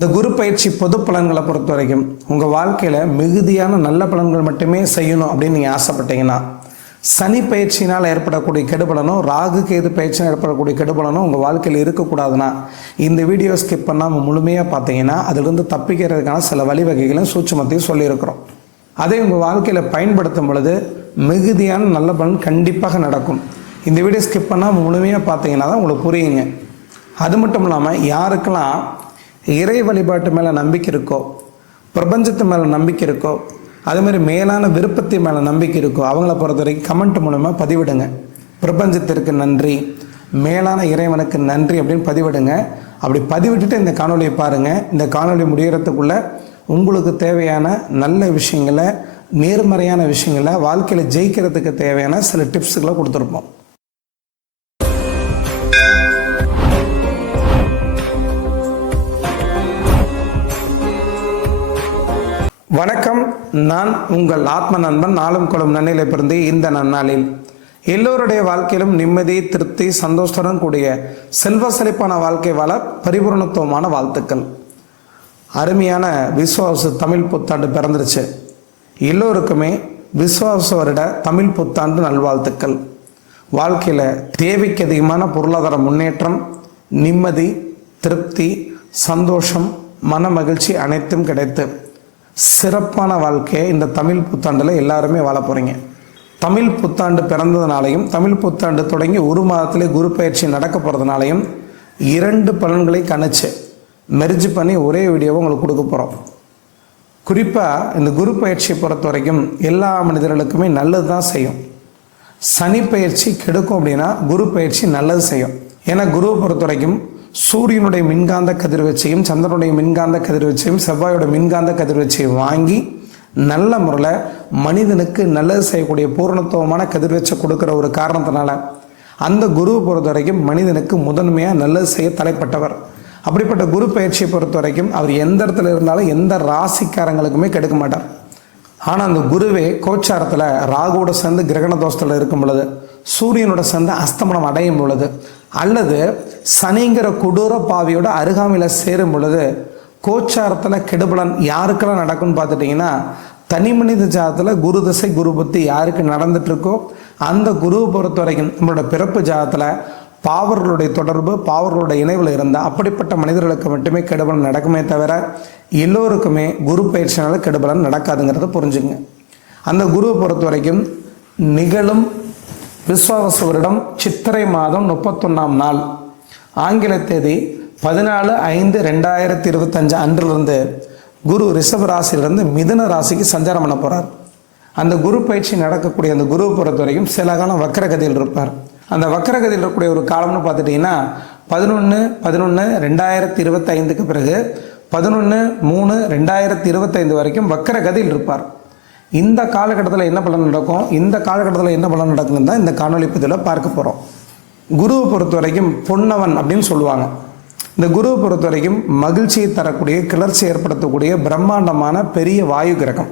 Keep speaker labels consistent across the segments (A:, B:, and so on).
A: இந்த குரு பயிற்சி பொது பலன்களை பொறுத்த வரைக்கும் உங்கள் வாழ்க்கையில் மிகுதியான நல்ல பலன்கள் மட்டுமே செய்யணும் அப்படின்னு நீங்கள் ஆசைப்பட்டீங்கன்னா சனி பயிற்சினால் ஏற்படக்கூடிய கெடுபலனும் ராகு கேது பயிற்சினால் ஏற்படக்கூடிய கெடுபலனும் உங்கள் வாழ்க்கையில் இருக்கக்கூடாதுன்னா இந்த வீடியோ ஸ்கிப் பண்ணாமல் முழுமையாக பார்த்தீங்கன்னா அதிலிருந்து தப்பிக்கிறதுக்கான சில வழிவகைகளும் சூட்சமத்தையும் சொல்லியிருக்கிறோம். அதை உங்கள் வாழ்க்கையில் பயன்படுத்தும் பொழுது மிகுதியான நல்ல பலன் கண்டிப்பாக நடக்கும். இந்த வீடியோ ஸ்கிப் பண்ணாமல் முழுமையாக பார்த்தீங்கன்னா தான் உங்களுக்கு புரியுங்க. அது மட்டும் இல்லாமல் யாருக்கெல்லாம் இறை வழிபாட்டு மேலே நம்பிக்கை இருக்கோ பிரபஞ்சத்து மேலே நம்பிக்கை இருக்கோ அதே மாதிரி மேலான விருப்பத்தை மேலே நம்பிக்கை இருக்கோ அவங்கள பொறுத்த வரைக்கும் கமெண்ட் மூலமாக பதிவிடுங்க. பிரபஞ்சத்திற்கு நன்றி. மேலான இறைவனுக்கு நன்றி அப்படின்னு பதிவிடுங்க. அப்படி பதிவிட்டுட்டு இந்த காணொலியை பாருங்கள் இந்த காணொலி முடிகிறதுக்குள்ளே உங்களுக்கு தேவையான நல்ல விஷயங்களை நேர்மறையான விஷயங்களை வாழ்க்கையில் ஜெயிக்கிறதுக்கு தேவையான சில டிப்ஸுகளை கொடுத்துருப்போம். வணக்கம். நான் உங்கள் ஆத்ம நண்பன் நாளும் குளம் நன்னிலை பிறந்து இந்த நன்னாளில். எல்லோருடைய வாழ்க்கையிலும் நிம்மதி திருப்தி சந்தோஷத்துடன் கூடிய செல்வ செழிப்பான வாழ்க்கை வாழ பரிபூர்ணத்துவமான வாழ்த்துக்கள். அருமையான விஸ்வாச தமிழ் புத்தாண்டு பிறந்துருச்சு. எல்லோருக்குமே விஸ்வாச வருட தமிழ் புத்தாண்டு நல்வாழ்த்துக்கள். வாழ்க்கையில் தேவைக்கு அதிகமான பொருளாதார முன்னேற்றம் நிம்மதி திருப்தி சந்தோஷம் மன மகிழ்ச்சி அனைத்தும் கிடைத்து சிறப்பான வாழ்க்கையை இந்த தமிழ் புத்தாண்டில் எல்லாருமே வாழ போகிறீங்க தமிழ் புத்தாண்டு பிறந்ததுனாலையும் தமிழ் புத்தாண்டு தொடங்கி ஒரு மாதத்திலே குரு பயிற்சி நடக்க போகிறதுனாலையும் இரண்டு பலன்களை கணிச்சு மெர்ஜ் பண்ணி ஒரே வீடியோவை உங்களுக்கு கொடுக்க போகிறோம் குறிப்பாக இந்த குரு பயிற்சியை பொறுத்த வரைக்கும் எல்லா மனிதர்களுக்குமே நல்லது தான் செய்யும். சனி பயிற்சி கெடுக்கும் அப்படின்னா குரு பயிற்சி நல்லது செய்யும். ஏன்னா குருவை பொறுத்த வரைக்கும் சூரியனுடைய மின்காந்த கதிர்வீச்சையும் சந்திரனுடைய மின்காந்த கதிர்வீச்சையும் செவ்வாயோட மின்காந்த கதிர்வீச்சையும் வாங்கி நல்ல முறையில் மனிதனுக்கு நல்லது செய்யக்கூடிய பூரணத்துவமான கதிர்வீச்சை கொடுக்குற ஒரு காரணத்தினால அந்த குருவை பொறுத்த வரைக்கும் மனிதனுக்கு முதன்மையாக நல்லது செய்ய தலைப்பட்டவர். அப்படிப்பட்ட குரு பயிற்சியை பொறுத்த வரைக்கும் அவர் எந்த இடத்துல இருந்தாலும் எந்த ராசிக்காரங்களுக்குமே கெடுக்க மாட்டார். ஆனால் அந்த குருவே கோச்சாரத்தில் ராகுவோட சேர்ந்து கிரகண தோஷத்தில் இருக்கும் பொழுது சூரியனோட சேர்ந்து அஸ்தமனம் அடையும் பொழுது அல்லது சனிங்கிற கொடூர பாவியோட அருகாமையில் சேரும் பொழுது கோச்சாரத்தில் கெடுபலன் யாருக்கெல்லாம் நடக்கும்னு பார்த்துட்டிங்கன்னா தனி மனித ஜாதத்தில் குரு திசை குரு புத்தி யாருக்கு நடந்துட்டு இருக்கோ அந்த குருவை பொறுத்த வரைக்கும் நம்மளோட பிறப்பு ஜாதத்தில் பாவர்களுடைய தொடர்பு பாவர்களுடைய இணைவில் இருந்தால் அப்படிப்பட்ட மனிதர்களுக்கு மட்டுமே கெடுபலன் நடக்குமே தவிர எல்லோருக்குமே குரு பயிற்சினால கெடுபலன் நடக்காதுங்கிறத புரிஞ்சுங்க. அந்த குருவை பொறுத்த வரைக்கும் நிகழும் விஸ்வாவச வருடம் சித்திரை மாதம் முப்பத்தொன்னாம் நாள். ஆங்கில தேதி பதினாலு ஐந்து ரெண்டாயிரத்தி இருபத்தஞ்சு அன்றிலிருந்து குரு ரிஷப ராசியிலிருந்து மிதுன ராசிக்கு சஞ்சாரம் பண்ண போகிறார் அந்த குரு பயிற்சி நடக்கக்கூடிய அந்த குருவை பொறுத்த வரைக்கும் சில காலம் வக்கரகதியில் இருப்பார். அந்த வக்கரகதியில் இருக்கக்கூடிய ஒரு காலம்னு பார்த்துட்டிங்கன்னா பதினொன்று பதினொன்று ரெண்டாயிரத்தி இருபத்தைந்துக்கு பிறகு பதினொன்று மூணு ரெண்டாயிரத்தி இருபத்தைந்து வரைக்கும் வக்கரகதியில் இருப்பார். இந்த காலகட்டத்தில் என்ன பலன் நடக்கும்? இந்த காலகட்டத்தில் என்ன பலன் நடக்குதுன்னு தான் இந்த காணொலி பதிவில் பார்க்க போகிறோம் குருவை பொறுத்த வரைக்கும் பொன்னவன் அப்படின்னு சொல்லுவாங்க. இந்த குருவை பொறுத்த வரைக்கும் மகிழ்ச்சியை தரக்கூடிய கிளர்ச்சி ஏற்படுத்தக்கூடிய பிரம்மாண்டமான பெரிய வாயு கிரகம்.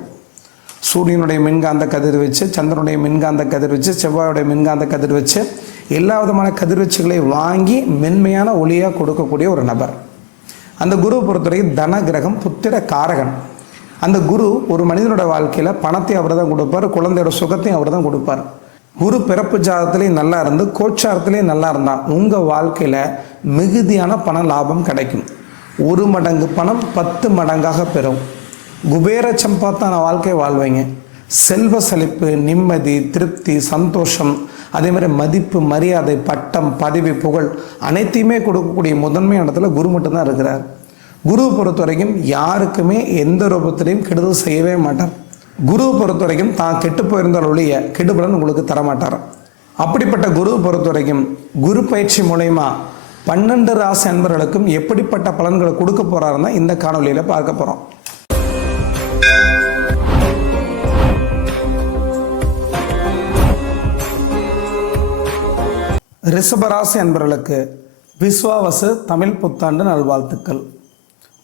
A: சூரியனுடைய மின்காந்த கதிர் வச்சு சந்திரனுடைய மின்காந்த கதிர் வச்சு செவ்வாயுடைய மின்காந்த கதிர் வச்சு எல்லா விதமான கதிர்வீச்சுகளை வாங்கி மென்மையான ஒளியாக கொடுக்கக்கூடிய ஒரு நபர். அந்த குரு பொறுத்தவரைக்கும் தன கிரகம் புத்திர காரகன். அந்த குரு ஒரு மனிதனோட வாழ்க்கையில் பணத்தை அவர் தான் கொடுப்பார் குழந்தையோட சுகத்தையும் அவர் தான் கொடுப்பார். குரு பிறப்பு ஜாதத்துலேயும் நல்லா இருந்து கோச்சாரத்துலேயும் நல்லா இருந்தால் உங்கள் வாழ்க்கையில் மிகுதியான பண லாபம் கிடைக்கும். ஒரு மடங்கு பணம் பத்து மடங்காக பெறும். குபேரச்சம் பார்த்தான வாழ்க்கை வாழ்வீங்க. செல்வ செழிப்பு நிம்மதி திருப்தி சந்தோஷம் அதே மாதிரி மதிப்பு மரியாதை பட்டம் பதவி புகழ் அனைத்தையுமே கொடுக்கக்கூடிய முதன்மை இடத்துல குரு மட்டும்தான் இருக்கிறார். குருவை பொறுத்த வரைக்கும் யாருக்குமே எந்த ரூபத்திலையும் கெடுதல் செய்யவே மாட்டார். குருவை பொறுத்த வரைக்கும் தான் கெட்டு போயிருந்தால் ஒழிய கெடுபலன் உங்களுக்கு தரமாட்டார். அப்படிப்பட்ட குருவை பொறுத்த வரைக்கும் குரு பயிற்சி மூலயமா பன்னெண்டு ராசி அன்பர்களுக்கும் எப்படிப்பட்ட பலன்களை கொடுக்க போறாருன்னா இந்த காணொலியில் பார்க்க போகிறோம் ரிஷபராசி அன்பர்களுக்கு விஸ்வாவசு தமிழ் புத்தாண்டு நல்வாழ்த்துக்கள்.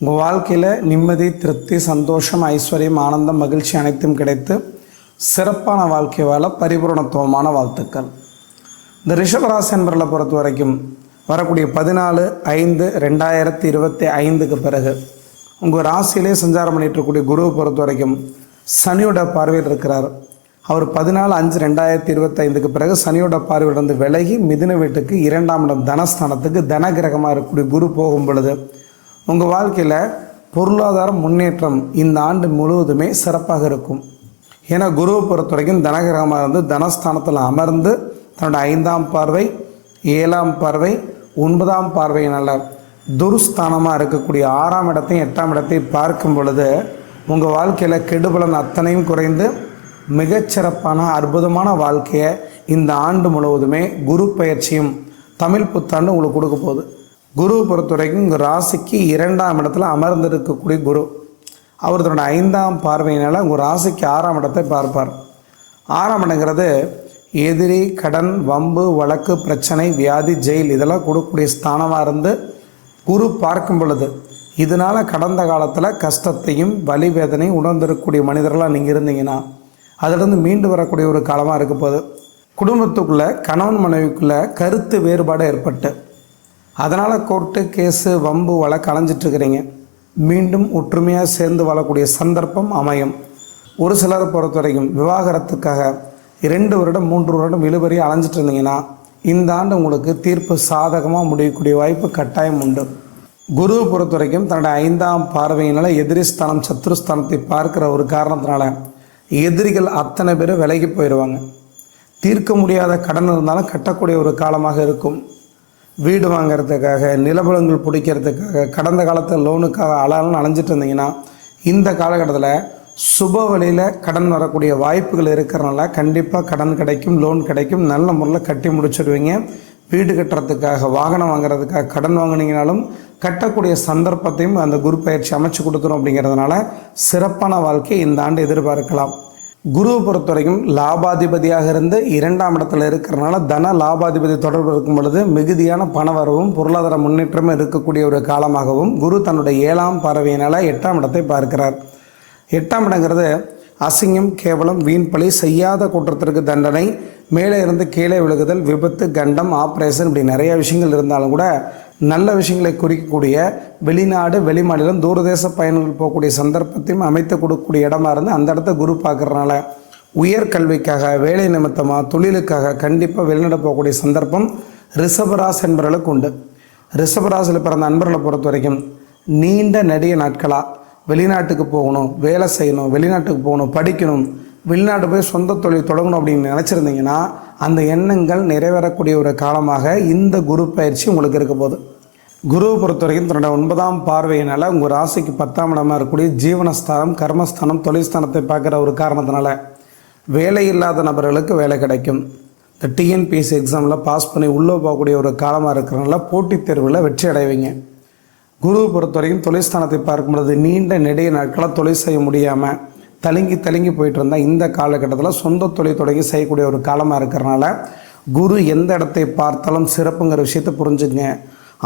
A: உங்கள் வாழ்க்கையில் நிம்மதி திருப்தி சந்தோஷம் ஐஸ்வர்யம் ஆனந்தம் மகிழ்ச்சி அனைத்தும் கிடைத்து சிறப்பான வாழ்க்கை வாழ பரிபூரணத்துவமான வாழ்த்துக்கள். இந்த ரிஷபராசி அன்பர்களை பொறுத்த வரைக்கும் வரக்கூடிய பதினாலு ஐந்து ரெண்டாயிரத்தி இருபத்தி ஐந்துக்கு பிறகு உங்கள் ராசியிலே சஞ்சாரம் பண்ணிட்டு இருக்கக்கூடிய குருவை பொறுத்த வரைக்கும் சனியோட பார்வையில் இருக்கிறார். அவர் பதினாலு அஞ்சு ரெண்டாயிரத்தி இருபத்தைந்துக்கு பிறகு சனியோட பார்வையிலிருந்து விலகி மிதுன வீட்டுக்கு இரண்டாம் இடம் தனஸ்தானத்துக்கு தன கிரகமாக இருக்கக்கூடிய குரு போகும் பொழுது உங்கள் வாழ்க்கையில் பொருளாதார முன்னேற்றம் இந்த ஆண்டு முழுவதுமே சிறப்பாக இருக்கும். ஏன்னா குருவை பொறுத்த வரைக்கும் தனகிரகமாக இருந்து தனஸ்தானத்தில் அமர்ந்து தன்னோட ஐந்தாம் பார்வை ஏழாம் பார்வை ஒன்பதாம் பார்வையினால் துருஸ்தானமாக இருக்கக்கூடிய ஆறாம் இடத்தையும் எட்டாம் இடத்தையும் பார்க்கும் பொழுது உங்கள் வாழ்க்கையில் கெடுபலன் அத்தனையும் குறைந்து மிகச்சிறப்பான அற்புதமான வாழ்க்கையை இந்த ஆண்டு முழுவதுமே குரு பயிற்சியும் தமிழ் புத்தாண்டு உங்களுக்கு கொடுக்க போகுது. குரு பொறுத்த வரைக்கும் உங்கள் ராசிக்கு இரண்டாம் இடத்துல அமர்ந்திருக்கக்கூடிய குரு. அவர் தன்னோட ஐந்தாம் பார்வையினால் உங்கள் ராசிக்கு ஆறாம் இடத்தை பார்ப்பார். ஆறாம் இடங்கிறது எதிரி கடன் வம்பு வழக்கு பிரச்சனை வியாதி ஜெயில் இதெல்லாம் கொடுக்கக்கூடிய ஸ்தானமாக இருந்து குரு பார்க்கும் பொழுது இதனால் கடந்த காலத்தில் கஷ்டத்தையும் வலி வேதனையும் உணர்ந்திருக்கக்கூடிய மனிதர்களாக நீங்கள் இருந்தீங்கன்னா அதிலிருந்து மீண்டு வரக்கூடிய ஒரு காலமாக இருக்க போகுது. குடும்பத்துக்குள்ளே கணவன் மனைவிக்குள்ளே கருத்து வேறுபாடு ஏற்பட்டு அதனால் கோர்ட்டு கேஸு வம்பு வழக்கு அலைஞ்சிட்ருக்கிறீங்க மீண்டும் ஒற்றுமையாக சேர்ந்து வாழக்கூடிய சந்தர்ப்பம் அமையும். ஒரு சிலரை பொறுத்த வரைக்கும் விவாகரத்துக்காக இரண்டு வருடம் மூன்று வருடம் இழுபறி அலைஞ்சிட்டு இருந்தீங்கன்னா இந்த ஆண்டு உங்களுக்கு தீர்ப்பு சாதகமாக முடியக்கூடிய வாய்ப்பு கட்டாயம் உண்டு. குரு பொறுத்த வரைக்கும் தன்னுடைய ஐந்தாம் பார்வையினால் எதிரி ஸ்தானம் சத்ருஸ்தானத்தை பார்க்கிற ஒரு காரணத்தினால எதிரிகள் அத்தனை பேரும் விலகி போயிடுவாங்க. தீர்க்க முடியாத கடன் இருந்தாலும் கட்டக்கூடிய ஒரு காலமாக இருக்கும். வீடு வாங்குறதுக்காக நிலபலங்கள் பிடிக்கிறதுக்காக கடந்த காலத்தில் லோனுக்காக அலாலும் அலைஞ்சிட்டு இருந்தீங்கன்னா இந்த காலகட்டத்தில் சுப வழியில் கடன் வரக்கூடிய வாய்ப்புகள் இருக்கிறனால கண்டிப்பாக கடன் கிடைக்கும் லோன் கிடைக்கும். நல்ல முறையில் கட்டி முடிச்சிடுவீங்க வீடு கட்டுறதுக்காக வாகனம் வாங்குறதுக்காக கடன் வாங்கினீங்கனாலும் கட்டக்கூடிய சந்தர்ப்பத்தையும் அந்த குரு பயிற்சி அமைச்சு கொடுத்துரும் அப்படிங்கிறதுனால சிறப்பான வாழ்க்கையை இந்த ஆண்டு எதிர்பார்க்கலாம். குருவை பொறுத்த வரைக்கும் லாபாதிபதியாக இருந்து இரண்டாம் இடத்துல இருக்கிறனால தன லாபாதிபதி தொடர்பு இருக்கும் பொழுது மிகுதியான பண வரவும் பொருளாதார முன்னேற்றமும் இருக்கக்கூடிய ஒரு காலமாகவும் குரு தன்னுடைய ஏழாம் பறவையினால் எட்டாம் இடத்தை பார்க்கிறார். எட்டாம் இடங்கிறது அசிங்கம் கேவலம் வீண்பழி செய்யாத குற்றத்திற்கு தண்டனை மேலே இருந்து கீழே விழுகுதல் விபத்து கண்டம் ஆப்ரேஷன் இப்படி நிறைய விஷயங்கள் இருந்தாலும் கூட நல்ல விஷயங்களை குறிக்கக்கூடிய வெளிநாடு வெளிமாநிலம் தூரதேச பயணங்கள் போகக்கூடிய சந்தர்ப்பத்தையும் அமைத்து கொடுக்கக்கூடிய இடமா இருந்து அந்த இடத்த குரு பார்க்குறதுனால உயர்கல்விக்காக வேலை நிமித்தமாக தொழிலுக்காக கண்டிப்பாக வெளிநாடு போகக்கூடிய சந்தர்ப்பம் ரிஷபராஸ் என்பவர்களுக்கு உண்டு. ரிஷபராசில் பிறந்த நண்பர்களை பொறுத்த வரைக்கும் நீண்ட நெடிய நாட்களாக வெளிநாட்டுக்கு போகணும் வேலை செய்யணும் வெளிநாட்டுக்கு போகணும் படிக்கணும் வெளிநாட்டு போய் சொந்த தொழில் தொடங்கணும் அப்படின்னு நினச்சிருந்தீங்கன்னா அந்த எண்ணங்கள் நிறைவேறக்கூடிய ஒரு காலமாக இந்த குரு பயிற்சி உங்களுக்கு இருக்க போகுது. குருவை பொறுத்த வரைக்கும் தன்னோட ஒன்பதாம் பார்வையினால் உங்கள் ராசிக்கு பத்தாம் இடமாக இருக்கக்கூடிய ஜீவனஸ்தானம் கர்மஸ்தானம் தொழில்ஸ்தானத்தை பார்க்குற ஒரு காரணத்தினால வேலை இல்லாத நபர்களுக்கு வேலை கிடைக்கும். இந்த டிஎன்பிஎஸ்சி எக்ஸாமில் பாஸ் பண்ணி உள்ளே போகக்கூடிய ஒரு காலமாக இருக்கிறனால போட்டித் தேர்வில் வெற்றி அடைவீங்க. குருவை பொறுத்த வரைக்கும் தொழில் பார்க்கும் பொழுது நீண்ட நெடிய நாட்களாக தொழில் செய்ய முடியாமல் தலங்கி தலங்கி போயிட்டு இருந்தால் இந்த காலகட்டத்தில் சொந்த தொழில் தொடங்கி செய்யக்கூடிய ஒரு காலமாக இருக்கிறனால குரு எந்த இடத்தை பார்த்தாலும் சிறப்புங்கிற விஷயத்தை புரிஞ்சுங்க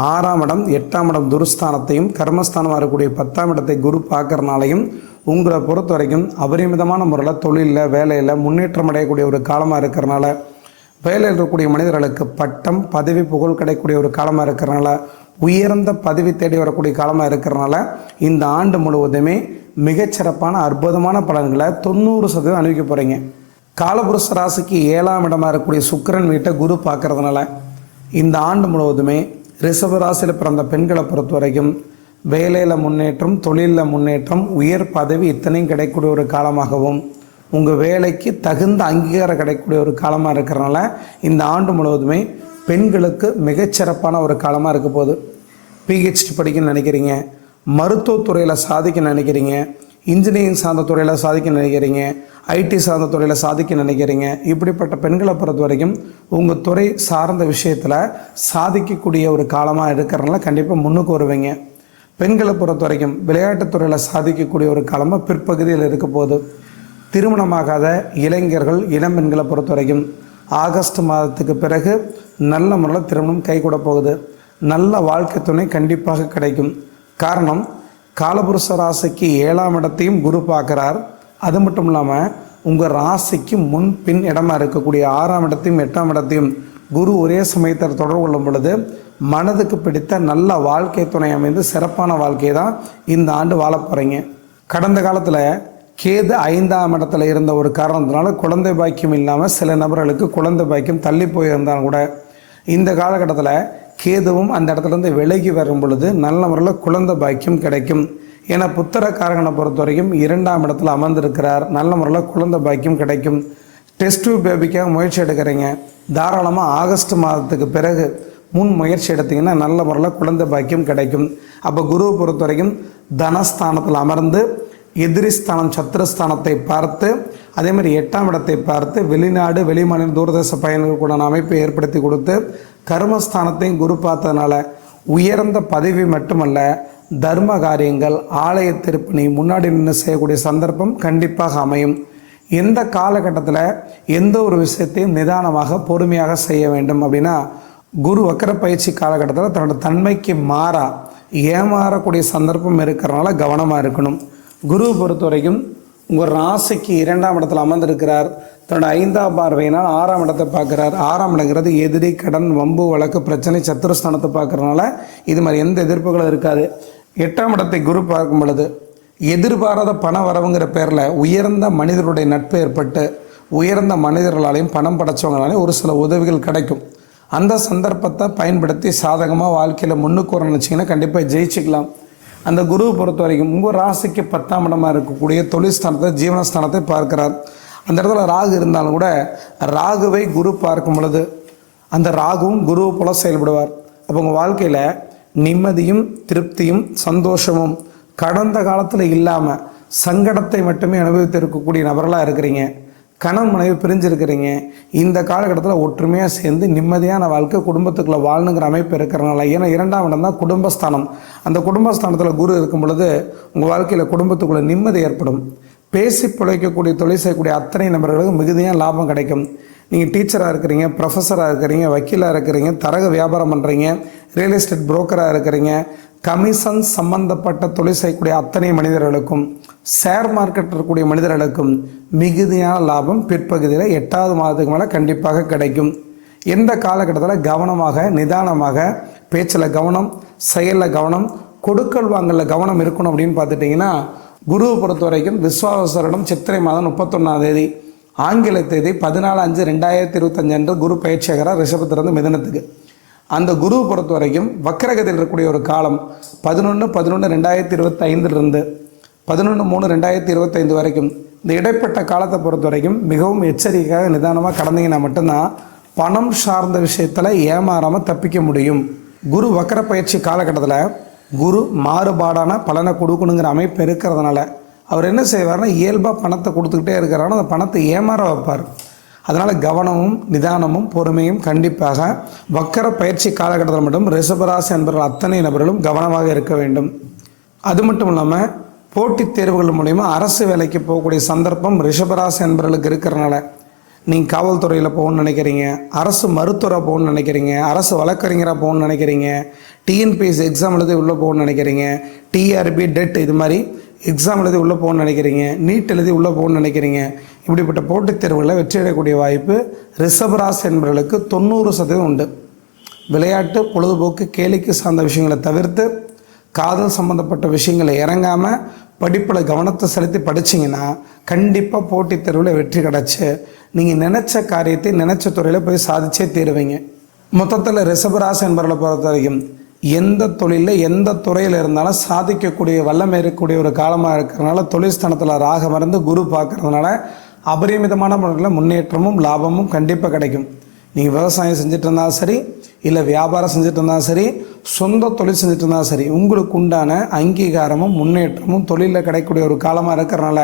A: ஆறாம் இடம் எட்டாம் இடம் துருஸ்தானத்தையும் கர்மஸ்தானம் இருக்கக்கூடிய பத்தாம் இடத்தை குரு பார்க்குறனாலையும் உங்களை பொறுத்த வரைக்கும் அபரிமிதமான முறையில் தொழிலில் வேலையில் முன்னேற்றம் அடையக்கூடிய ஒரு காலமாக இருக்கிறனால வேலையில் இருக்கக்கூடிய மனிதர்களுக்கு பட்டம் பதவி புகழ் கிடைக்கக்கூடிய ஒரு காலமாக இருக்கிறனால உயர்ந்த பதவி தேடி வரக்கூடிய காலமாக இருக்கிறனால இந்த ஆண்டு முழுவதுமே மிகச்சிறப்பான அற்புதமான பலன்களை தொண்ணூறு சதவீதம் அணிவிக்க போகிறீங்க காலபுருஷ ராசிக்கு ஏழாம் இடமாக இருக்கக்கூடிய சுக்கரன் வீட்டை குரு பார்க்கறதுனால இந்த ஆண்டு முழுவதுமே ரிஷப ராசியில் பிறந்த பெண்களை பொறுத்த வரைக்கும் வேலையில் முன்னேற்றம் தொழிலில் முன்னேற்றம் உயர் பதவி இத்தனையும் கிடைக்கக்கூடிய ஒரு காலமாகவும் உங்கள் வேலைக்கு தகுந்த அங்கீகாரம் கிடைக்கக்கூடிய ஒரு காலமாக இருக்கிறனால இந்த ஆண்டு முழுவதுமே பெண்களுக்கு மிகச்சிறப்பான ஒரு காலமாக இருக்க போகுது. பிஹெச்டி படிக்கணும்னு நினைக்கிறீங்க மருத்துவத்துறையில் சாதிக்க நினைக்கிறீங்க இன்ஜினியரிங் சார்ந்த துறையில் சாதிக்க நினைக்கிறீங்க ஐடி சார்ந்த துறையில் சாதிக்க நினைக்கிறீங்க இப்படிப்பட்ட பெண்களை பொறுத்த வரைக்கும் உங்கள் துறை சார்ந்த விஷயத்தில் சாதிக்கக்கூடிய ஒரு காலமாக இருக்கிறனால கண்டிப்பாக முன்னுக்கு வருவீங்க. பெண்களை பொறுத்த வரைக்கும் விளையாட்டுத் துறையில் சாதிக்கக்கூடிய ஒரு காலமாக பிற்பகுதியில் இருக்க போகுது திருமணமாகாத இளைஞர்கள் இளம் பெண்களை பொறுத்த வரைக்கும் ஆகஸ்ட் மாதத்துக்கு பிறகு நல்ல முறையில் திருமணம் கைகூட போகுது. நல்ல வாழ்க்கை துணை கண்டிப்பாக கிடைக்கும். காரணம் காலபுருஷ ராசிக்கு ஏழாம் இடத்தையும் குரு பார்க்குறார். அது மட்டும் இல்லாமல் உங்கள் ராசிக்கு முன் பின் இடமா இருக்கக்கூடிய ஆறாம் இடத்தையும் எட்டாம் இடத்தையும் குரு ஒரே சமயத்தில் தொடர்பு கொள்ளும் பொழுது மனதுக்கு பிடித்த நல்ல வாழ்க்கை துணை அமைந்து சிறப்பான வாழ்க்கையை தான் இந்த ஆண்டு வாழ போகிறீங்க கடந்த காலத்தில் கேது ஐந்தாம் இடத்துல இருந்த ஒரு காரணத்தினால குழந்தை பாக்கியம் இல்லாமல் சில நபர்களுக்கு குழந்தை பாக்கியம் தள்ளி போயிருந்தாலும் கூட இந்த காலகட்டத்தில் கேதுவும் அந்த இடத்துலேருந்து விலகி வரும் பொழுது நல்ல முறையில் குழந்தை பாக்கியம் கிடைக்கும். ஏன்னா புத்திரக்காரகனை பொறுத்த வரைக்கும் இரண்டாம் இடத்துல அமர்ந்திருக்கிறார். நல்ல முறையில் குழந்தை பாக்கியம் கிடைக்கும். டெஸ்ட் டியூப் பேபிக்காக முயற்சி எடுக்கிறீங்க. தாராளமாக ஆகஸ்ட் மாதத்துக்கு பிறகு முன் முயற்சி எடுத்தீங்கன்னா நல்ல முறையில் குழந்தை பாக்கியம் கிடைக்கும். அப்போ குருவை பொறுத்த வரைக்கும் தனஸ்தானத்தில் அமர்ந்து எதிரிஸ்தானம் சத்திரஸ்தானத்தை பார்த்து அதே மாதிரி எட்டாம் இடத்தை பார்த்து வெளிநாடு வெளிமாநில தூரதேச பயணங்களுக்குண்டான அமைப்பை ஏற்படுத்தி கொடுத்து கர்மஸ்தானத்தையும் குரு பார்த்ததுனால உயர்ந்த பதவி மட்டுமல்ல தர்ம காரியங்கள் ஆலய திருப்பணி முன்னாடி நின்று செய்யக்கூடிய சந்தர்ப்பம் கண்டிப்பாக அமையும். எந்த காலகட்டத்தில் எந்த ஒரு விஷயத்தையும் நிதானமாக பொறுமையாக செய்ய வேண்டும் அப்படின்னா குரு வக்கர பயிற்சி காலகட்டத்தில் தன்னோட தன்மைக்கு மாறா ஏமாறக்கூடிய சந்தர்ப்பம் இருக்கிறனால கவனமாக இருக்கணும். குருவை பொறுத்த வரைக்கும் உங்கள் ராசிக்கு இரண்டாம் இடத்தில் அமர்ந்திருக்கிறார். தன்னோட ஐந்தாம் பார்வையினால் ஆறாம் இடத்தை பார்க்குறார். ஆறாம் இடங்கிறது எதிரி கடன் வம்பு வழக்கு பிரச்சனை சத்துருஸ்தானத்தை பார்க்குறதுனால இது மாதிரி எந்த எதிர்ப்புகளும் இருக்காது. எட்டாம் இடத்தை குரு பார்க்கும் பொழுது எதிர்பாராத பண வரவுங்கிற பேரில் உயர்ந்த மனிதருடைய நட்பு ஏற்பட்டு உயர்ந்த மனிதர்களாலையும் பணம் படைச்சவங்களாலையும் ஒரு சில உதவிகள் கிடைக்கும். அந்த சந்தர்ப்பத்தை பயன்படுத்தி சாதகமாக வாழ்க்கையில் முன்னுக்கு வர நினச்சிங்கன்னா கண்டிப்பாக ஜெயிச்சுக்கலாம். அந்த குருவை பொறுத்த வரைக்கும் உங்கள் ராசிக்கு பத்தாம் இடமாக இருக்கக்கூடிய தொழில் ஸ்தானத்தை ஜீவனஸ்தானத்தை பார்க்கிறார். அந்த இடத்துல ராகு இருந்தாலும் கூட ராகுவை குரு பார்க்கும் பொழுது அந்த ராகுவும் குருவை போல செயல்படுவார். அப்போ உங்கள் வாழ்க்கையில் நிம்மதியும் திருப்தியும் சந்தோஷமும் கடந்த காலத்தில் இல்லாமல் சங்கடத்தை மட்டுமே அனுபவித்து இருக்கக்கூடிய நபர்களாக இருக்கிறீங்க. கணவன் மனைவி பிரிஞ்சிருக்கிறீங்க. இந்த காலகட்டத்தில் ஒற்றுமையாக சேர்ந்து நிம்மதியான வாழ்க்கை குடும்பத்துக்குள்ளே வாழணுங்கிற அமைப்பு இருக்கிறனால ஏன்னா இரண்டாம் இடம் தான் குடும்பஸ்தானம். அந்த குடும்பஸ்தானத்தில் குரு இருக்கும் பொழுது உங்கள் வாழ்க்கையில் குடும்பத்துக்குள்ளே நிம்மதி ஏற்படும். பேசி பிழைக்கக்கூடிய தொழில் செய்யக்கூடிய அத்தனை நபர்களுக்கும் மிகுதியாக லாபம் கிடைக்கும். நீங்கள் டீச்சராக இருக்கிறீங்க ப்ரொஃபஸராக இருக்கிறீங்க வக்கீலாக இருக்கிறீங்க தரக வியாபாரம் பண்ணுறீங்க ரியல் எஸ்டேட் புரோக்கராக இருக்கிறீங்க கமிஷன் சம்பந்தப்பட்ட தொழில் செய்யக்கூடிய அத்தனை மனிதர்களுக்கும் ஷேர் மார்க்கெட் இருக்கக்கூடிய மனிதர்களுக்கும் மிகுதியான லாபம் பிற்பகுதியில் எட்டாவது மாதத்துக்கு மேலே கண்டிப்பாக கிடைக்கும். எந்த காலகட்டத்தில் கவனமாக நிதானமாக பேச்சில் கவனம் செயலில் கவனம் கொடுக்கல் வாங்கலில் கவனம் இருக்கணும் அப்படின்னு பார்த்துட்டிங்கன்னா குருவை பொறுத்த வரைக்கும் விஸ்வாவசரிடம் சித்திரை மாதம் முப்பத்தொன்னாம் தேதி ஆங்கில தேதி பதினாலு அஞ்சு ரெண்டாயிரத்தி இருபத்தஞ்சு அன்று குரு பயிற்சியாகிறார் ரிஷபத்திலிருந்து மிதனத்துக்கு. அந்த குருவை பொறுத்த வரைக்கும் வக்கரகத்தில் இருக்கக்கூடிய ஒரு காலம் பதினொன்று பதினொன்று ரெண்டாயிரத்தி இருபத்தி ஐந்துலேருந்து பதினொன்று மூணு ரெண்டாயிரத்தி இருபத்தைந்து வரைக்கும். இந்த இடைப்பட்ட காலத்தை பொறுத்த வரைக்கும் மிகவும் எச்சரிக்கையாக நிதானமாக கடந்தீங்கன்னா மட்டும்தான் பணம் சார்ந்த விஷயத்தில் ஏமாறாமல் தப்பிக்க முடியும். குரு வக்கர பயிற்சி காலகட்டத்தில் குரு மாறுபாடான பலனை கொடுக்கணுங்கிற அமைப்பு இருக்கிறதுனால அவர் என்ன செய்வார்னா இயல்பாக பணத்தை கொடுத்துக்கிட்டே இருக்கிறாரோ. அந்த பணத்தை ஏமாற வைப்பார். அதனால் கவனமும் நிதானமும் பொறுமையும் கண்டிப்பாக வக்கர பயிற்சி காலகட்டத்தில் மட்டும் ரிஷபராசி என்பவர்கள் அத்தனை நபர்களும் கவனமாக இருக்க வேண்டும். அது மட்டும் இல்லாமல் போட்டித் தேர்வுகள் மூலிமா அரசு வேலைக்கு போகக்கூடிய சந்தர்ப்பம் ரிஷபராசி என்பவர்களுக்கு இருக்கிறனால நீங்கள் காவல்துறையில் போகணும்னு நினைக்கிறீங்க அரசு மருத்துவராக போகணும்னு நினைக்கிறீங்க அரசு வழக்கறிஞராக போகணும்னு நினைக்கிறீங்க டிஎன்பிஎஸ்சி எக்ஸாம் எழுதி உள்ளே போகணும்னு நினைக்கிறீங்க டிஆர்பி டெட் இது மாதிரி எக்ஸாம் எழுதி உள்ளே போகணும்னு நினைக்கிறீங்க நீட் எழுதி உள்ளே போகணும்னு நினைக்கிறீங்க இப்படிப்பட்ட போட்டித் தேர்வுகளில் வெற்றி அடையக்கூடிய வாய்ப்பு ரிஷபராசி என்பவர்களுக்கு தொண்ணூறு சதவீதம் உண்டு. விளையாட்டு பொழுதுபோக்கு கேலிக்கு சார்ந்த விஷயங்களை தவிர்த்து காதல் சம்மந்தப்பட்ட விஷயங்களை இறங்காமல் படிப்பில் கவனத்தை செலுத்தி படிச்சிங்கன்னா கண்டிப்பாக போட்டித் தேர்வில் வெற்றி கிடச்சி நீங்கள் நினச்ச காரியத்தை நினச்ச துறையில் போய் சாதிச்சே தீருவீங்க. மொத்தத்தில் ரிஷபராசி என்பவர்களை பொறுத்த வரைக்கும் எந்த தொழிலில் எந்த துறையில் இருந்தாலும் சாதிக்கக்கூடிய வல்லமை இருக்கக்கூடிய ஒரு காலமாக இருக்கிறதுனால தொழில்ஸ்தானத்தில் ராக ராகம் இருந்து குரு பார்க்கறதுனால அபரிமிதமான முறையில் முன்னேற்றமும் லாபமும் கண்டிப்பாக கிடைக்கும். நீங்கள் விவசாயம் செஞ்சுட்டு இருந்தாலும் சரி இல்லை வியாபாரம் செஞ்சுட்டு இருந்தாலும் சரி சொந்த தொழில் செஞ்சுட்டு இருந்தாலும் சரி உங்களுக்கு உண்டான அங்கீகாரமும் முன்னேற்றமும் தொழிலில் கிடைக்கக்கூடிய ஒரு காலமாக இருக்கிறனால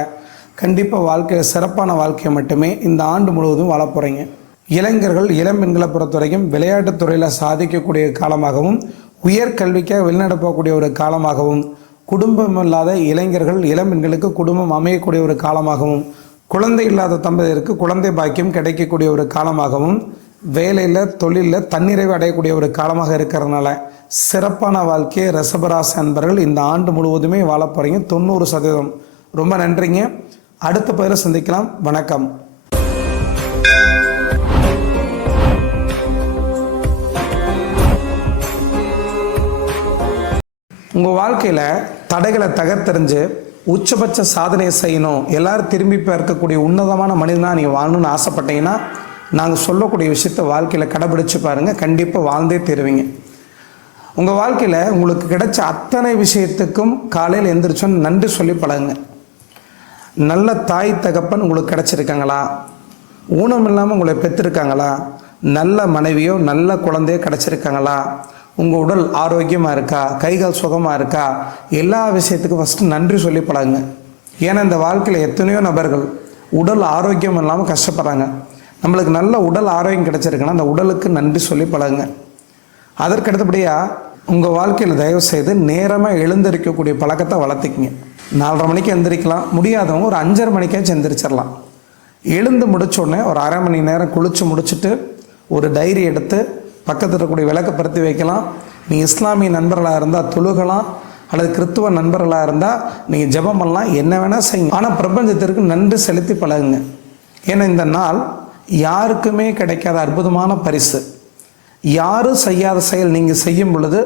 A: கண்டிப்பாக வாழ்க்கையில் சிறப்பான வாழ்க்கையை மட்டுமே இந்த ஆண்டு முழுவதும் வாழ போகிறீங்க இளைஞர்கள் இளம் பெண்களை பொறுத்த வரைக்கும் விளையாட்டுத் துறையில் சாதிக்கக்கூடிய காலமாகவும் உயர்கல்விக்காக வெளிநாடு போகக்கூடிய ஒரு காலமாகவும் குடும்பம் இல்லாத இளைஞர்கள் இளம் பெண்களுக்கு குடும்பம் அமையக்கூடிய ஒரு காலமாகவும் குழந்தை இல்லாத தம்பதியருக்கு குழந்தை பாக்கியம் கிடைக்கக்கூடிய ஒரு காலமாகவும் வேலையில் தொழிலில் தன்னிறைவு அடையக்கூடிய ஒரு காலமாக இருக்கிறதுனால சிறப்பான வாழ்க்கையை ரசபராசி அன்பர்கள் இந்த ஆண்டு முழுவதுமே வாழ போகிறீங்க தொண்ணூறு சதவீதம். ரொம்ப நன்றிங்க. அடுத்த பதில சந்திக்கலாம். வணக்கம். உங்கள் வாழ்க்கையில் தடைகளை தகர்த்தெறிஞ்சு உச்சபட்ச சாதனையை செய்யணும் எல்லாரும் திரும்பி பார்க்கக்கூடிய உன்னதமான மனிதனாக நீங்கள் வாழணும்னு ஆசைப்பட்டீங்கன்னா நாங்கள் சொல்லக்கூடிய விஷயத்த வாழ்க்கையில் கடைபிடிச்சு பாருங்கள் கண்டிப்பாக வாழ்ந்தே தருவீங்க. உங்கள் வாழ்க்கையில் உங்களுக்கு கிடைச்ச அத்தனை விஷயத்துக்கும் காலையில் எந்திரிச்சோன்னு நன்றி சொல்லி பழகுங்க. நல்ல தாய் தகப்பன் உங்களுக்கு கிடச்சிருக்காங்களா? ஊனம் இல்லாமல் உங்களை பெற்றிருக்காங்களா நல்ல மனைவியோ நல்ல குழந்தையோ கிடச்சிருக்காங்களா? உங்கள் உடல் ஆரோக்கியமாக இருக்கா? கைகள் சுகமாக இருக்கா? எல்லா விஷயத்துக்கும் ஃபஸ்ட்டு நன்றி சொல்லி பழகுங்க. ஏன்னா இந்த வாழ்க்கையில் எத்தனையோ நபர்கள் உடல் ஆரோக்கியம் இல்லாமல் கஷ்டப்படுறாங்க. நம்மளுக்கு நல்ல உடல் ஆரோக்கியம் கிடச்சிருக்குன்னா அந்த உடலுக்கு நன்றி சொல்லி பழகுங்க. அதற்கு அடுத்தபடியாக உங்கள் வாழ்க்கையில் தயவு செய்து நேரமாக எழுந்திருக்கக்கூடிய பழக்கத்தை வளர்த்துக்கிங்க. நாலரை மணிக்கு எந்திரிக்கலாம். முடியாதவங்க ஒரு அஞ்சரை மணிக்காச்சும் எந்திரிச்சிடலாம் எழுந்து முடிச்ச உடனே ஒரு அரை மணி நேரம் குளித்து முடிச்சுட்டு ஒரு டைரி எடுத்து பக்கத்தில் இருக்கக்கூடிய விளக்கப்படுத்தி பருத்தி வைக்கலாம். நீங்கள் இஸ்லாமிய நண்பர்களாக இருந்தால் தொழுகலாம். அல்லது கிறித்துவ நண்பர்களாக இருந்தால் நீங்கள் ஜெபம் பண்ணலாம். என்ன வேணால் செய்யுங்க ஆனால் பிரபஞ்சத்திற்கு நன்றி செலுத்தி பழகுங்க. ஏன்னா இந்த நாள் யாருக்குமே கிடைக்காத அற்புதமான பரிசு. யாரும் செய்யாத செயல் நீங்கள் செய்யும் பொழுது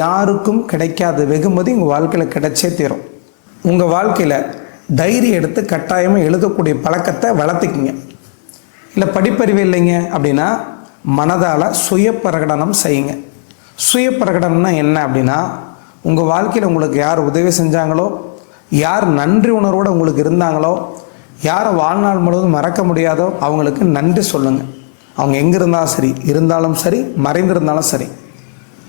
A: யாருக்கும் கிடைக்காத வெகுமதி உங்கள் வாழ்க்கையில் கிடைச்சே தீரும். உங்கள் வாழ்க்கையில் டைரி எடுத்து கட்டாயமாக எழுதக்கூடிய பழக்கத்தை வளர்த்துக்குங்க. இல்லை படிப்பறிவு இல்லைங்க அப்படின்னா மனதால் சுய பிரகடனம் செய்யுங்க. சுய பிரகடனம்னா என்ன அப்படின்னா உங்கள் வாழ்க்கையில் உங்களுக்கு யார் உதவி செஞ்சாங்களோ யார் நன்றி உணர்வோடு உங்களுக்கு இருந்தாங்களோ யாரை வாழ்நாள் முழுவதும் மறக்க முடியாதோ அவங்களுக்கு நன்றி சொல்லுங்கள் அவங்க எங்கே இருந்தாலும் சரி இருந்தாலும் சரி மறைந்திருந்தாலும் சரி.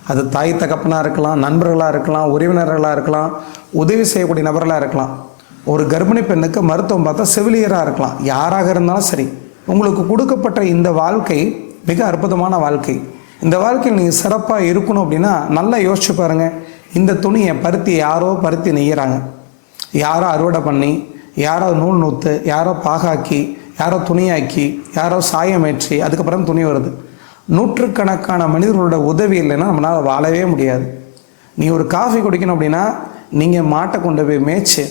A: அது தாய் தகப்பனாக இருக்கலாம் நண்பர்களாக இருக்கலாம் உறவினர்களாக இருக்கலாம் உதவி செய்யக்கூடிய நபர்களாக இருக்கலாம். ஒரு கர்ப்பிணி பெண்ணுக்கு மருத்துவம் பார்த்தா செவிலியராக இருக்கலாம். யாராக இருந்தாலும் சரி உங்களுக்கு கொடுக்கப்பட்ட இந்த வாழ்க்கை மிக அற்புதமான வாழ்க்கை. இந்த வாழ்க்கையில் நீங்கள் சிறப்பாக இருக்கணும் அப்படின்னா நல்லா யோசிச்சு பாருங்கள் இந்த துணியை பருத்தி யாரோ பருத்தி நெய்யறாங்க. யாரோ அறுவடை பண்ணி யாரோ நூல் நூற்று யாரோ பாகாக்கி யாரோ துணியாக்கி யாரோ சாயமேற்றி அதுக்கப்புறம் துணி வருது. நூற்றுக்கணக்கான மனிதர்களோட உதவி இல்லைன்னா நம்மளால் வாழவே முடியாது. நீ ஒரு காஃபி குடிக்கணும் அப்படின்னா நீங்கள் மாட்டை கொண்டு போய் மேய்ச்சி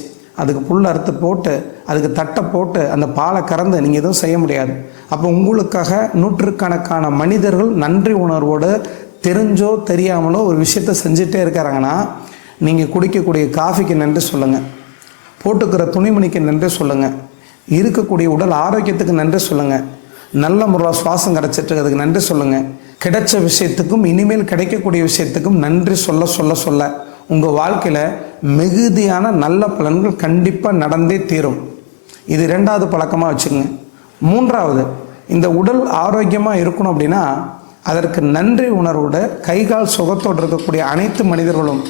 A: அதுக்கு புல் அறுத்து போட்டு அதுக்கு தட்டை போட்டு அந்த பாலை கறந்து நீங்கள் எதுவும் செய்ய முடியாது. அப்போ உங்களுக்காக நூற்றுக்கணக்கான மனிதர்கள் நன்றி உணர்வோடு தெரிஞ்சோ தெரியாமலோ ஒரு விஷயத்த செஞ்சுட்டே இருக்கிறாங்கன்னா நீங்கள் குடிக்கக்கூடிய காஃபிக்கு நன்றி சொல்லுங்கள் போட்டுக்கிற துணிமணிக்கு நன்றி சொல்லுங்கள் இருக்கக்கூடிய உடல் ஆரோக்கியத்துக்கு நன்றி சொல்லுங்கள் நல்ல முறையில் சுவாசம் கிடச்சிட்டு அதுக்கு நன்றி சொல்லுங்கள் கிடைச்ச விஷயத்துக்கும் இனிமேல் கிடைக்கக்கூடிய விஷயத்துக்கும் நன்றி சொல்ல சொல்ல சொல்ல உங்கள் வாழ்க்கையில் மிகுதியான நல்ல பலன்கள் கண்டிப்பாக நடந்தே தீரும். இது ரெண்டாவது பழக்கமாக வச்சுக்கோங்க. மூன்றாவது இந்த உடல் ஆரோக்கியமாக இருக்கணும் அப்படின்னா அதற்கு நன்றி உணர்வோட கைகால் சுகத்தோடு இருக்கக்கூடிய அனைத்து மனிதர்களும்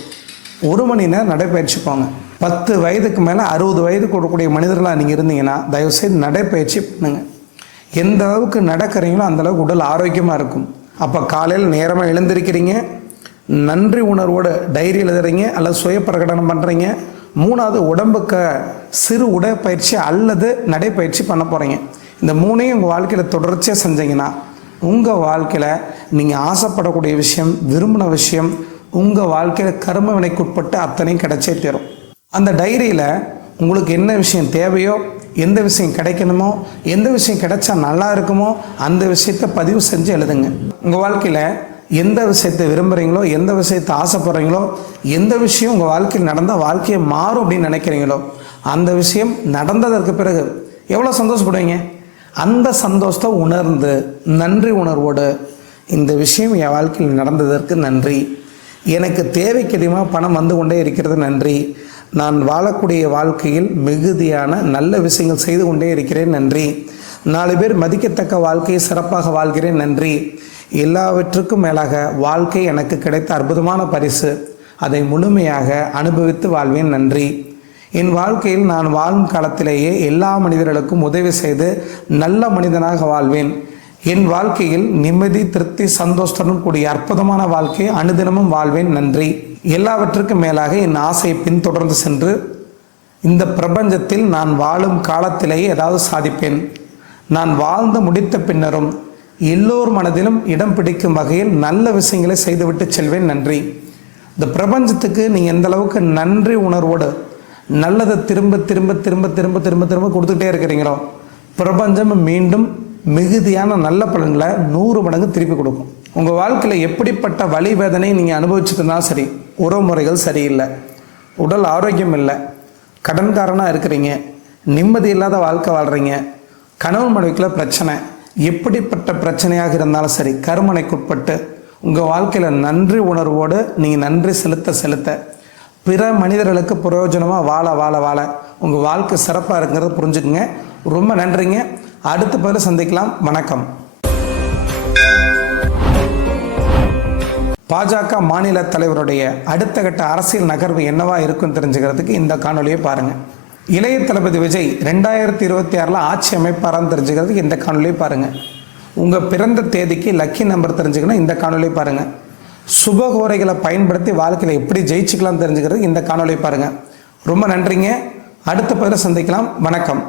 A: ஒரு மணி நேரம் நடைப்பயிற்சி போங்க பத்து வயதுக்கு மேலே அறுபது வயது கொடுக்கக்கூடிய மனிதர்களாக நீங்கள் இருந்தீங்கன்னா தயவுசெய்து நடைப்பயிற்சி பண்ணுங்க. எந்த அளவுக்கு நடக்கிறீங்களோ அந்தளவுக்கு உடல் ஆரோக்கியமாக இருக்கும். அப்போ காலையில் நேரமாக எழுந்திருக்கிறீங்க நன்றி உணர்வோடு டைரி எழுதுறீங்க அல்லது சுய பிரகடனம் பண்ணுறீங்க மூணாவது உடம்புக்கு சிறு உடற்பயிற்சி அல்லது நடைப்பயிற்சி பண்ண போகிறீங்க இந்த மூணையும் உங்கள் வாழ்க்கையில் தொடர்ச்சியாக செஞ்சீங்கன்னா உங்கள் வாழ்க்கையில் நீங்கள் ஆசைப்படக்கூடிய விஷயம் விரும்பின விஷயம் உங்கள் வாழ்க்கையில் கரும வினைக்குட்பட்டு அத்தனையும் கிடைச்சே தரும். அந்த டைரியில் உங்களுக்கு என்ன விஷயம் தேவையோ எந்த விஷயம் கிடைக்கணுமோ எந்த விஷயம் கிடைச்சா நல்லா இருக்குமோ அந்த விஷயத்தை பதிவு செஞ்சு எழுதுங்க. உங்கள் வாழ்க்கையில் எந்த விஷயத்தை விரும்புகிறீங்களோ எந்த விஷயத்தை ஆசைப்படுறீங்களோ எந்த விஷயம் உங்கள் வாழ்க்கையில் நடந்தால் வாழ்க்கையை மாறும் அப்படின்னு நினைக்கிறீங்களோ அந்த விஷயம் நடந்ததற்கு பிறகு எவ்வளோ சந்தோஷப்படுவீங்க? அந்த சந்தோஷத்தை உணர்ந்து நன்றி உணர்வோடு இந்த விஷயம் என் வாழ்க்கையில் நடந்ததற்கு நன்றி. எனக்கு தேவைக்கு அதிகமாக பணம் வந்து கொண்டே இருக்கிறது நன்றி. நான் வாழக்கூடிய வாழ்க்கையில் மிகுதியான நல்ல விஷயங்கள் செய்து கொண்டே இருக்கிறேன் நன்றி. நாலு பேர் மதிக்கத்தக்க வாழ்க்கையை சிறப்பாக வாழ்கிறேன் நன்றி. எல்லாவற்றுக்கும் மேலாக வாழ்க்கை எனக்கு கிடைத்த அற்புதமான பரிசு. அதை முழுமையாக அனுபவித்து வாழ்வேன் நன்றி. என் வாழ்க்கையில் நான் வாழும் காலத்திலேயே எல்லா மனிதர்களுக்கும் உதவி செய்து நல்ல மனிதனாக வாழ்வேன். என் வாழ்க்கையில் நிம்மதி திருப்தி சந்தோஷத்துடன் கூடிய அற்புதமான வாழ்க்கையை அனுதினமும் வாழ்வேன் நன்றி. எல்லாவற்றுக்கும் மேலாக என் ஆசையை பின்தொடர்ந்து சென்று இந்த பிரபஞ்சத்தில் நான் வாழும் காலத்திலேயே ஏதாவது சாதிப்பேன். நான் வாழ்ந்து முடித்த பின்னரும் எல்லோர் மனதிலும் இடம் பிடிக்கும் வகையில் நல்ல விஷயங்களை செய்துவிட்டு செல்வேன் நன்றி. இந்த பிரபஞ்சத்துக்கு நீங்கள் எந்த அளவுக்கு நன்றி உணர்வோடு நல்லதை திரும்ப திரும்ப திரும்ப திரும்ப திரும்ப திரும்ப கொடுத்துக்கிட்டே இருக்கிறீங்களோ பிரபஞ்சம் மீண்டும் மிகுதியான நல்ல பலன்களை நூறு மடங்கு திருப்பி கொடுக்கும். உங்கள் வாழ்க்கையில் எப்படிப்பட்ட வலி வேதனை நீங்கள் அனுபவிச்சுட்டுனா சரி உறவு முறைகள் சரியில்லை உடல் ஆரோக்கியம் இல்லை கடன்காரனாக இருக்கிறீங்க நிம்மதி இல்லாத வாழ்க்கை வாழ்கிறீங்க கணவன் மனைவிக்குள்ள பிரச்சனை எப்படிப்பட்ட பிரச்சனையாக இருந்தாலும் சரி கருமனைக்குட்பட்டு உங்கள் வாழ்க்கையில் நன்றி உணர்வோடு நீங்கள் நன்றி செலுத்த செலுத்த பிற மனிதர்களுக்கு பிரயோஜனமாக வாழ வாழ வாழ. உங்கள் வாழ்க்கை சிறப்பாக இருக்குங்கிறத புரிஞ்சுக்குங்க. ரொம்ப நன்றிங்க. அடுத்த பிறகு சந்திக்கலாம். வணக்கம். பாஜக மாநில தலைவருடைய அடுத்த கட்ட அரசியல் நகர்வு என்னவா இருக்குன்னு தெரிஞ்சுக்கிறதுக்கு இந்த காணொலியை பாருங்கள் இளைய தளபதி விஜய் ரெண்டாயிரத்தி இருபத்தி ஆறில் ஆட்சி அமைப்பாரான்னு தெரிஞ்சுக்கிறதுக்கு இந்த காணொலியை பாருங்கள் உங்கள் பிறந்த தேதிக்கு லக்கி நம்பர் தெரிஞ்சுக்கணும் இந்த காணொலியை பாருங்கள் சுபகோரைகளை பயன்படுத்தி வாழ்க்கையில் எப்படி ஜெயிச்சுக்கலாம் தெரிஞ்சுக்கிறதுக்கு இந்த காணொலியை பாருங்கள் ரொம்ப நன்றிங்க. அடுத்த பதில் சந்திக்கலாம். வணக்கம்.